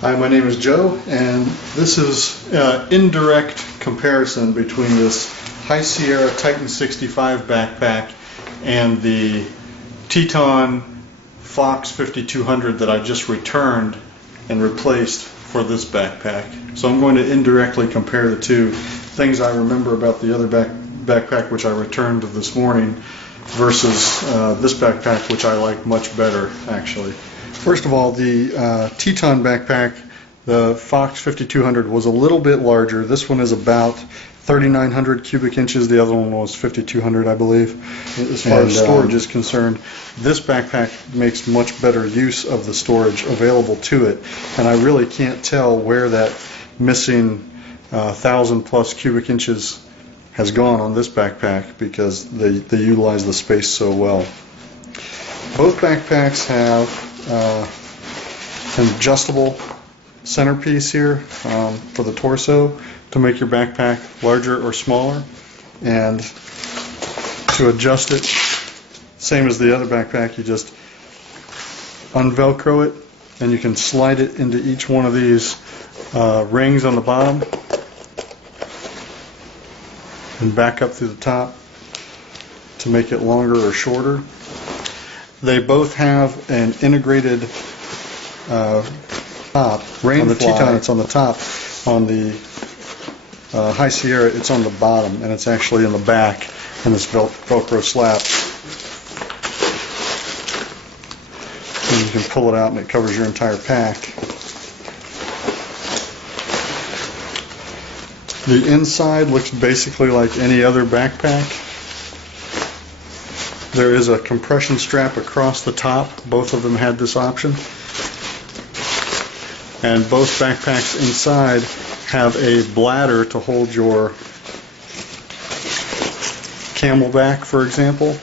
Hi, my name is Joe, and this is indirect comparison between this High Sierra Titan 65 backpack and the Teton Fox 5200 that I just returned and replaced for this backpack. So I'm going to indirectly compare the two things I remember about the other backpack which I returned this morning versus this backpack, which I like much better actually. First of all, the Teton backpack, the Fox 5200, was a little bit larger. This one is about 3,900 cubic inches. The other one was 5,200, I believe. As far as storage is concerned, this backpack makes much better use of the storage available to it, and I really can't tell where that missing 1,000 plus cubic inches has gone on this backpack because they utilize the space so well. Both backpacks have an adjustable centerpiece here for the torso to make your backpack larger or smaller, and to adjust it, same as the other backpack, you just unvelcro it and you can slide it into each one of these rings on the bottom and back up through the top to make it longer or shorter. They both have an integrated top. On the Teton it's on the top. On the High Sierra it's on the bottom, and it's actually in the back in this Velcro slap. And you can pull it out and it covers your entire pack. The inside looks basically like any other backpack. There is a compression strap across the top. Both of them had this option. And both backpacks inside have a bladder to hold your Camelback, for example.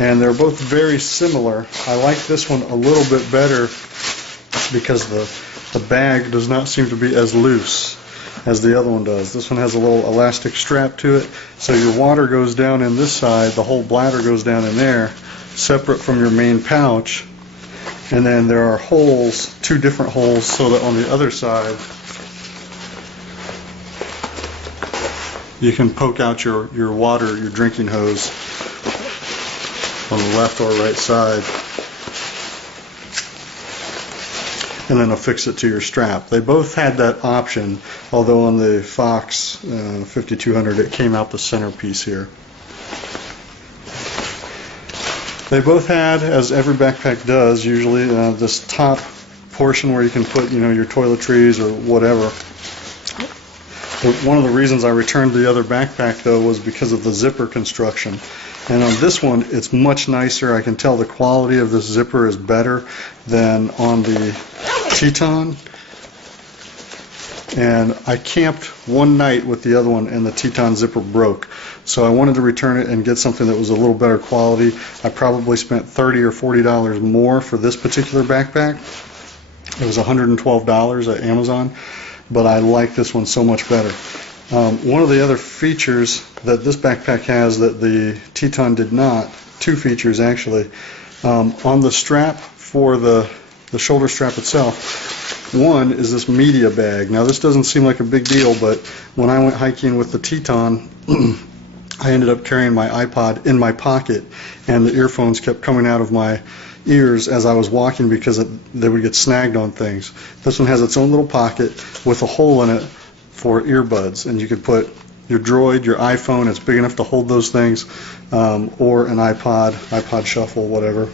And they're both very similar. I like this one a little bit better because the bag does not seem to be as loose as the other one does. This one has a little elastic strap to it, so your water goes down in this side, the whole bladder goes down in there, separate from your main pouch, and then there are holes, two different holes, so that on the other side you can poke out your water, your drinking hose on the left or right side, and then affix it to your strap. They both had that option, although on the Fox 5200 it came out the centerpiece here. They both had, as every backpack does usually, this top portion where you can put your toiletries or whatever. One of the reasons I returned the other backpack though was because of the zipper construction. And on this one it's much nicer. I can tell the quality of this zipper is better than on the Teton. And I camped one night with the other one and the Teton zipper broke. So I wanted to return it and get something that was a little better quality. I probably spent $30 or $40 more for this particular backpack. It was $112 at Amazon, but I like this one so much better. One of the other features that this backpack has that the Teton did not, two features actually, on the strap for the shoulder strap itself. One is this media bag. Now this doesn't seem like a big deal, but when I went hiking with the Teton, I ended up carrying my iPod in my pocket, and the earphones kept coming out of my ears as I was walking because they would get snagged on things. This one has its own little pocket with a hole in it for earbuds, and you could put your Droid, your iPhone, it's big enough to hold those things, or an iPod Shuffle, whatever.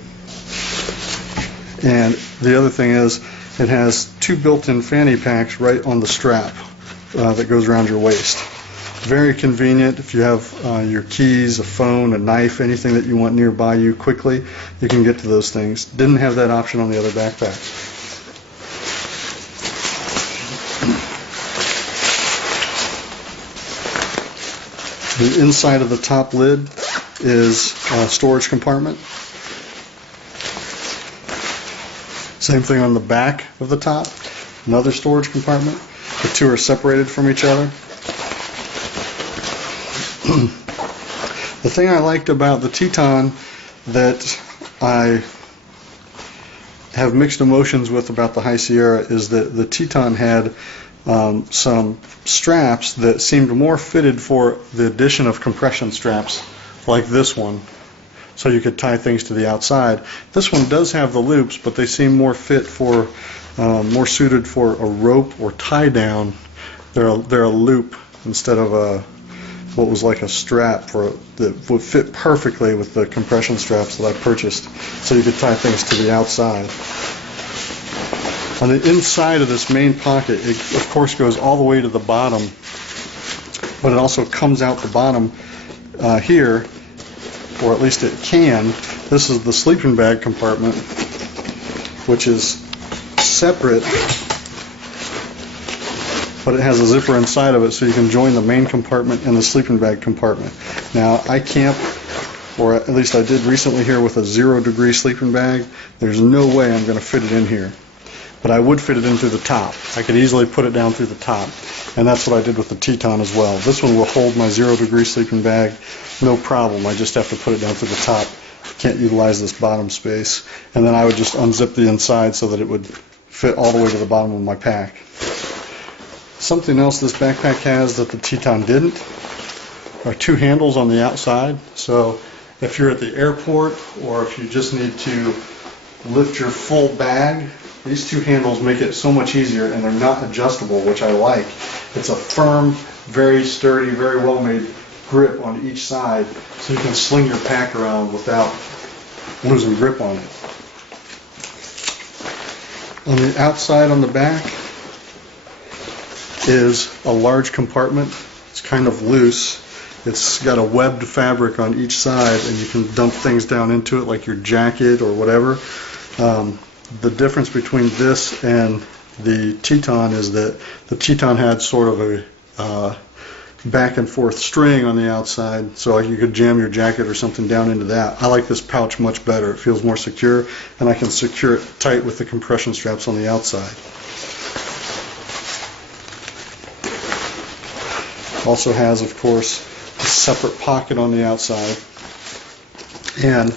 And the other thing is, it has two built-in fanny packs right on the strap that goes around your waist. Very convenient if you have your keys, a phone, a knife, anything that you want nearby you quickly, you can get to those things. Didn't have that option on the other backpack. The inside of the top lid is a storage compartment. Same thing on the back of the top, another storage compartment. The two are separated from each other. The thing I liked about the Teton that I have mixed emotions with about the High Sierra is that the Teton had some straps that seemed more fitted for the addition of compression straps like this one, so you could tie things to the outside. This one does have the loops, but they seem more fit for, more suited for a rope or tie down. They're a loop instead of a what was like a strap that would fit perfectly with the compression straps that I purchased, so you could tie things to the outside. On the inside of this main pocket, it of course goes all the way to the bottom, but it also comes out the bottom here, or at least it can. This is the sleeping bag compartment, which is separate, but it has a zipper inside of it, so you can join the main compartment and the sleeping bag compartment. Now, I camp, or at least I did recently here, with a 0-degree sleeping bag. There's no way I'm going to fit it in here, but I would fit it in through the top. I could easily put it down through the top, and that's what I did with the Teton as well. This one will hold my 0-degree sleeping bag, no problem. I just have to put it down through the top. Can't utilize this bottom space, and then I would just unzip the inside so that it would fit all the way to the bottom of my pack. Something else this backpack has that the Teton didn't are 2 handles on the outside. So if you're at the airport, or if you just need to lift your full bag, these 2 handles make it so much easier, and they're not adjustable, which I like. It's a firm, very sturdy, very well made grip on each side, so you can sling your pack around without losing grip on it. On the outside, on the back, is a large compartment. It's kind of loose. It's got a webbed fabric on each side, and you can dump things down into it, like your jacket or whatever. The difference between this and the Teton is that the Teton had sort of a back and forth string on the outside, so you could jam your jacket or something down into that. I like this pouch much better. It feels more secure, and I can secure it tight with the compression straps on the outside. Also has, of course, a separate pocket on the outside, and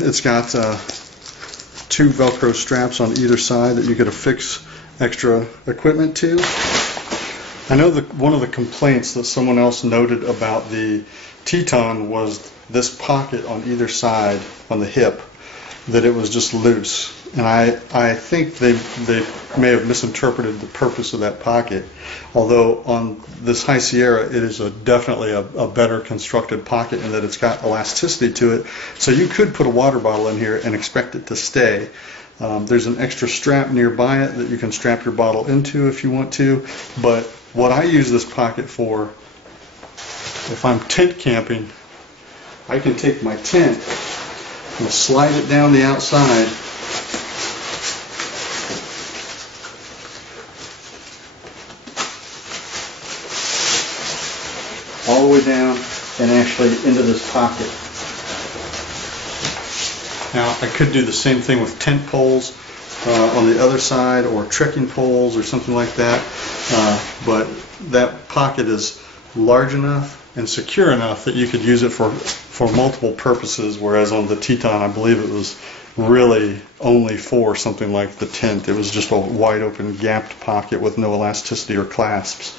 it's got 2 Velcro straps on either side that you could affix extra equipment to. I know that one of the complaints that someone else noted about the Teton was this pocket on either side on the hip, that it was just loose. And I think they may have misinterpreted the purpose of that pocket. Although on this High Sierra, it is definitely a better constructed pocket in that it's got elasticity to it. So you could put a water bottle in here and expect it to stay. There's an extra strap nearby it that you can strap your bottle into if you want to. But what I use this pocket for, if I'm tent camping, I can take my tent and slide it down the outside, all the way down and actually into this pocket. Now, I could do the same thing with tent poles on the other side, or trekking poles or something like that, but that pocket is large enough and secure enough that you could use it for multiple purposes, whereas on the Teton, I believe it was really only for something like the tent. It was just a wide open gapped pocket with no elasticity or clasps.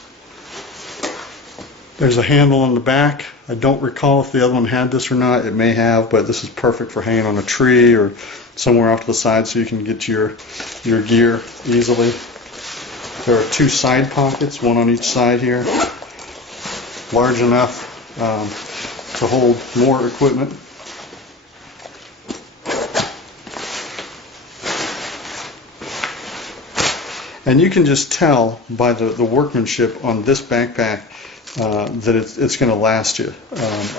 There's a handle on the back. I don't recall if the other one had this or not. It may have, but this is perfect for hanging on a tree or somewhere off to the side so you can get your gear easily. There are 2 side pockets, one on each side here, large enough to hold more equipment. And you can just tell by the workmanship on this backpack that it's going to last you.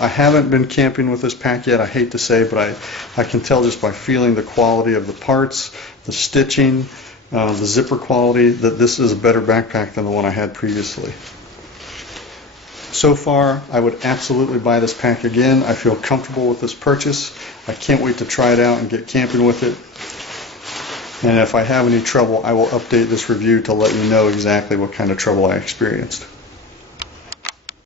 I haven't been camping with this pack yet, I hate to say, but I can tell just by feeling the quality of the parts, the stitching, the zipper quality, that this is a better backpack than the one I had previously. So far, I would absolutely buy this pack again. I feel comfortable with this purchase. I can't wait to try it out and get camping with it. And if I have any trouble, I will update this review to let you know exactly what kind of trouble I experienced.